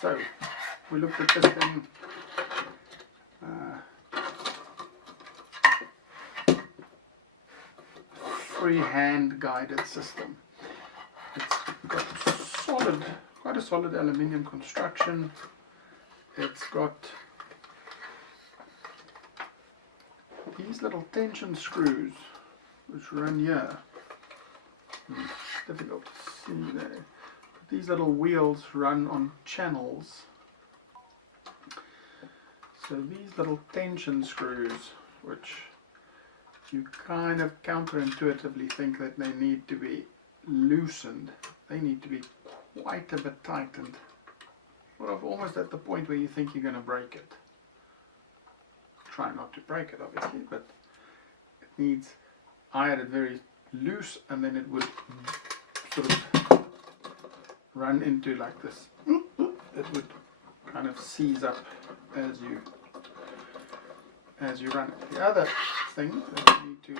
So we looked at this thing. Freehand guided system. It's got quite a solid aluminium construction. It's got these little tension screws which run here. It's difficult to see there. These little wheels run on channels. So these little tension screws, which you kind of counterintuitively think that they need to be loosened, they need to be quite a bit tightened. Sort of almost at the point where you think you're going to break it. Try not to break it, obviously, but it needs, I had it very loose, and then it would sort of run into like this. It would kind of seize up as you run it. The other thing that you need to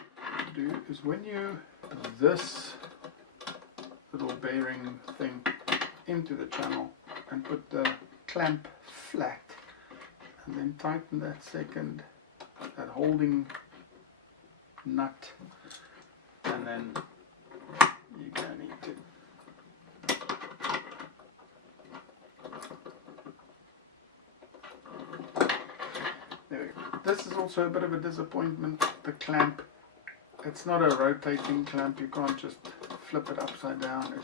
do is when you put this little bearing thing into the channel and put the clamp flat, and then tighten that that holding nut, and then you're going to need to there we go. This is also a bit of a disappointment. The clamp, it's not a rotating clamp. You can't just flip it upside down.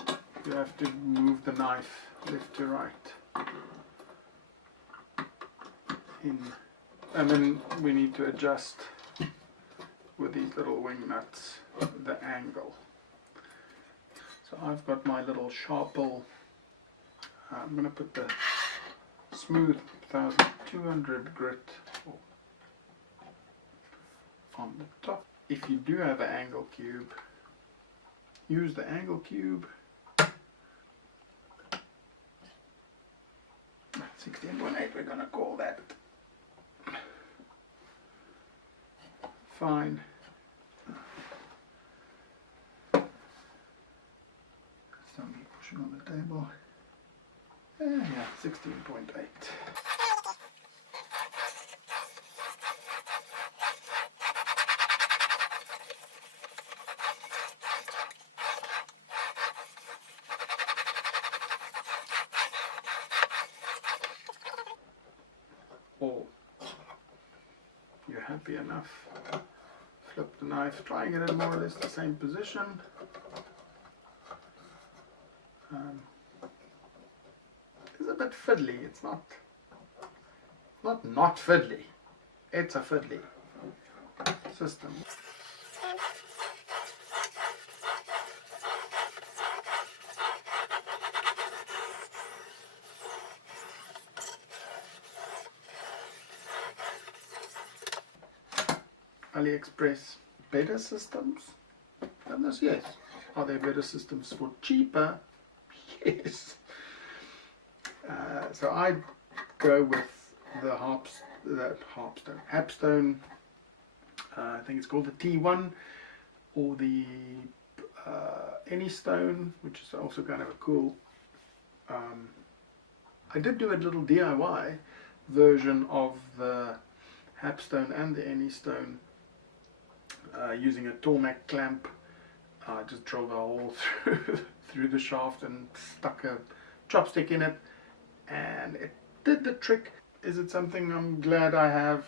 You have to move the knife left to right. And then we need to adjust with these little wing nuts the angle. So I've got my little Sharple. I'm going to put the smooth 1200 grit on the top. If you do have an angle cube, use the angle cube. 16.8 we're going to call that. Fine. Somebody pushing on the table. Yeah, 16.8. Or you're happy enough, flip the knife, try and get it in more or less the same position. It's a bit fiddly. It's not fiddly. It's a fiddly system. AliExpress better systems than this? Yes. Are there better systems for cheaper? Yes. So I go with the Hapstone. I think it's called the T1, or the Any Stone, which is also kind of a cool. I did do a little DIY version of the Hapstone and the Any Stone using a Tormac clamp. I just drilled a hole through the shaft and stuck a chopstick in it, and it did the trick. Is it something I'm glad I have?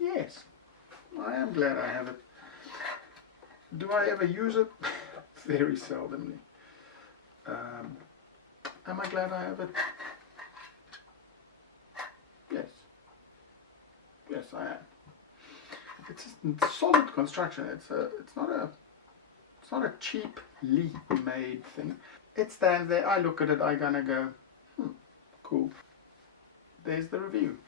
Yes, I am glad I have it. Do I ever use it? Very seldomly. Am I glad I have it? Yes. Yes, I am. It's a solid construction. It's not a cheaply made thing. It stands there. I look at it. I gonna go, cool. There's the review.